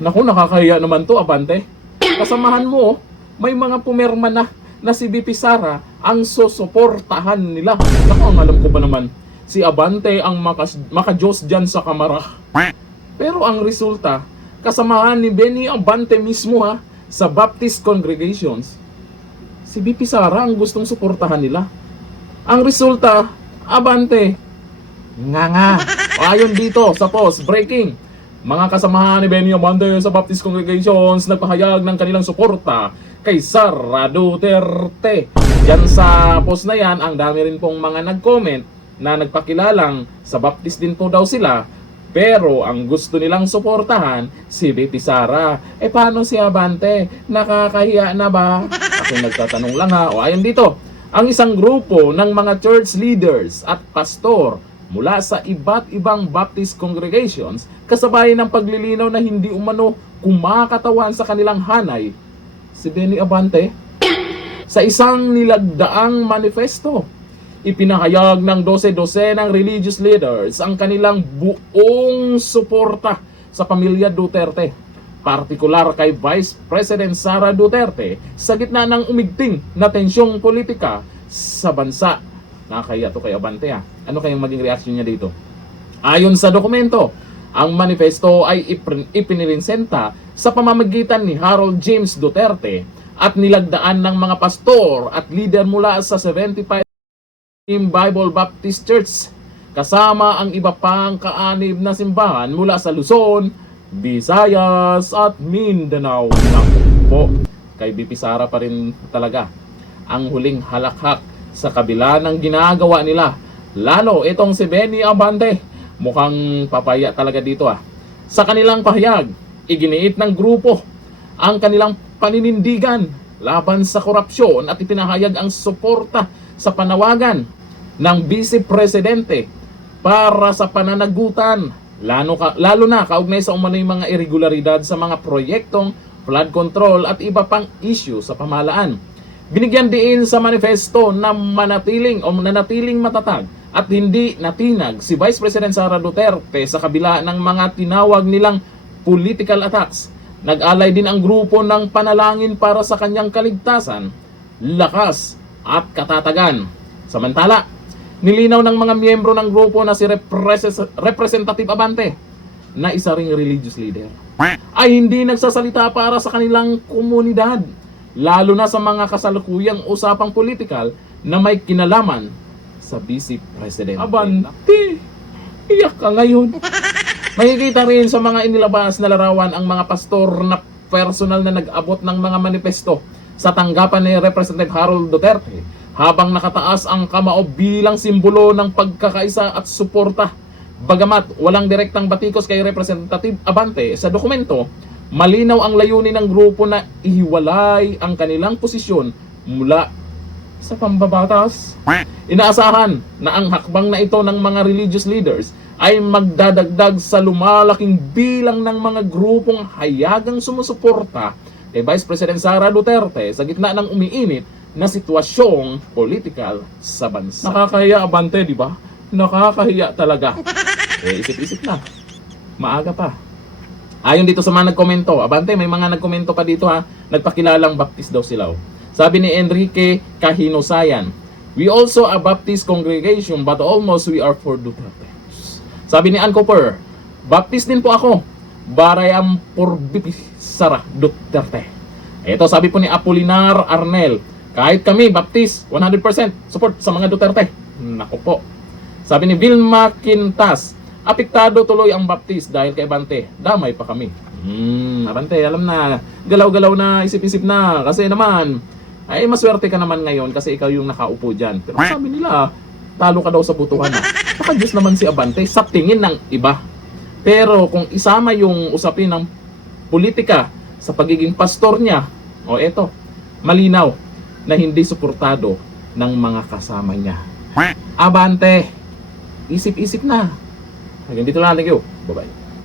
Naku, nakakahiya naman to, Abante. Kasamahan mo, may mga pumirma na si BP Sara ang susuportahan nila. Naku, ang alam ko ba naman, si Abante ang makajos dyan sa kamara. Pero ang resulta, kasamahan ni Benny Abante mismo sa Baptist congregations, si BP Sara ang gustong suportahan nila. Ang resulta, Abante. Nga. Ayon dito sa post, breaking. Mga kasamahan ni Benny Abante sa Baptist congregations nagpahayag ng kanilang suporta kay Sara Duterte. Yan sa post na yan, ang dami rin pong mga nag-comment na nagpakilalang sa Baptist din po daw sila, pero ang gusto nilang suportahan si BP Sara. Paano si Abante? Nakakahiya na ba? Ako nagtatanong lang O ayon dito, ang isang grupo ng mga church leaders at pastor mula sa iba't ibang Baptist congregations kasabay ng paglilinaw na hindi umano kumakatawan sa kanilang hanay si Benny Abante sa isang nilagdaang manifesto. Ipinahayag ng 12 ng religious leaders ang kanilang buong suporta sa pamilya Duterte, partikular kay Vice President Sara Duterte sa gitna ng umigting na tensyong politika sa bansa. Nakakaya to kay Abante Ano kayang maging reaksyon niya dito? Ayon sa dokumento, ang manifesto ay ipiniresenta sa pamamagitan ni Harold James Duterte at nilagdaan ng mga pastor at leader mula sa 75 Bible Baptist Church, kasama ang iba pang kaanib na simbahan mula sa Luzon, Visayas at Mindanao. Naku po, kay BP Sara pa rin talaga ang huling halakhak sa kabila ng ginagawa nila. Lalo itong si Benny Abante, mukhang papaya talaga dito Sa kanilang pahayag, iginiit ng grupo ang kanilang paninindigan laban sa korupsyon at ipinahayag ang suporta sa panawagan ng Vice Presidente para sa pananagutan, lalo na kaugnay sa umano'y mga irregularidad sa mga proyektong flood control at iba pang issue sa pamahalaan. Binigyan din sa manifesto na nanatiling matatag at hindi natinag si Vice President Sara Duterte sa kabila ng mga tinawag nilang political attacks. Nag-alay din ang grupo ng panalangin para sa kanyang kaligtasan, lakas at katatagan. Samantala, nilinaw ng mga miyembro ng grupo na si Representative Abante, na isa ring religious leader, ay hindi nagsasalita para sa kanilang komunidad, lalo na sa mga kasalukuyang usapang politikal na may kinalaman sa Vice President. Abante, iyak ka ngayon. Makikita rin sa mga inilabas na larawan ang mga pastor na personal na nag-abot ng mga manifesto sa tanggapan ni Representative Harold Duterte habang nakataas ang kamao bilang simbolo ng pagkakaisa at suporta. Bagamat walang direktang batikos kay Representative Abante sa dokumento, malinaw ang layunin ng grupo na ihiwalay ang kanilang posisyon mula sa pambabatas. Inaasahan na ang hakbang na ito ng mga religious leaders ay magdadagdag sa lumalaking bilang ng mga grupong hayagang sumusuporta kay Vice President Sara Duterte sa gitna ng umiinit na sitwasyong politikal sa bansa. Nakakahiya, Abante, di ba? Nakakahiya talaga. Isip-isip na. Maaga pa. Ayon dito sa mga nagkomento, Abante, may mga nagkomento pa dito nagpakilalang Baptist daw sila. Sabi ni Enrique Kahinosayan, "We also a Baptist congregation but almost we are for Duterte." Sabi ni Ann Cooper, "Baptist din po ako, but I am for BP Sara Duterte." Ito sabi po ni Apolinar Arnel, "Kahit kami Baptist, 100% support sa mga Duterte." Naku po. Sabi ni Vilma Quintas, "Apektado tuloy ang Baptist dahil kay Abante, damay pa kami." Abante, alam na, galaw-galaw na, isip-isip na, kasi naman ay maswerte ka naman ngayon kasi ikaw yung nakaupo dyan. Pero sabi nila, talo ka daw sa butuhan Baka Diyos naman si Abante sa tingin ng iba. Pero kung isama yung usapin ng politika sa pagiging pastor niya, eto, malinaw na hindi suportado ng mga kasama niya. Abante, isip-isip na. Hanggang dito lang, thank you. Bye-bye.